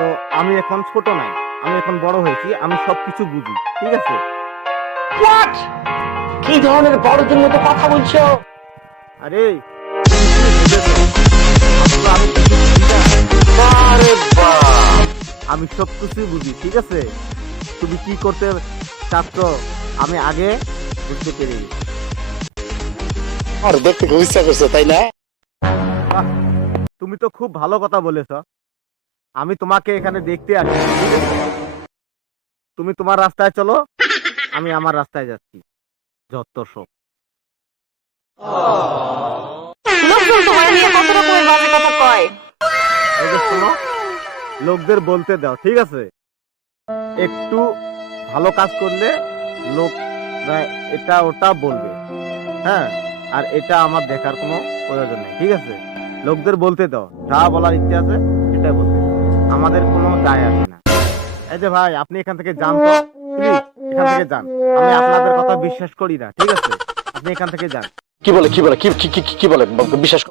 তো আমি এখন ছোট নাই, আমি এখন বড় হয়েছি, আমি সবকিছু বুঝি, ঠিক আছে? হোয়াট? কি ধরনের বড়দের মতো কথা বলছো? আরে তুমি কি ভেবেছো? ভাবছো আমি কিছু বুঝি না? আরে বাহ! আমি সবকিছু বুঝি, ঠিক আছে? তুমি কি করতে চাচ্ছ আমি আগে বুঝতে পেরে গেছি। আর দেখতে খুব ইচ্ছা করছে, তাই না? বাহ, তুমি তো খুব ভালো কথা বলেছ। আমি তোমাকে এখানে দেখতে আসছি, ঠিক আছে? তুমি তোমার রাস্তায় চলো, আমি আমার রাস্তায় যাচ্ছি। যত সব লোকজন তোমার নিয়ে কত রকমের বাজে কথা কয়। এই যে শোনো, লোকদের বলতে দাও, ঠিক আছে? একটু ভালো কাজ করলে লোক এটা ওটা বলবে, হ্যাঁ? আর এটা আমার দেখার কোনো প্রয়োজন নেই, ঠিক আছে? লোকদের বলতে দাও, যা বলার ইচ্ছে আছে সেটাই বলতে দাও, আমাদের কোনো যায় আসে না। এই যে ভাই, আপনি এখান থেকে যান তো, প্লিজ এখান থেকে যান। আমি আপনাদের কথা বিশ্বাস করি না, ঠিক আছে? আপনি এখান থেকে যান। কি বলে বিশ্বাস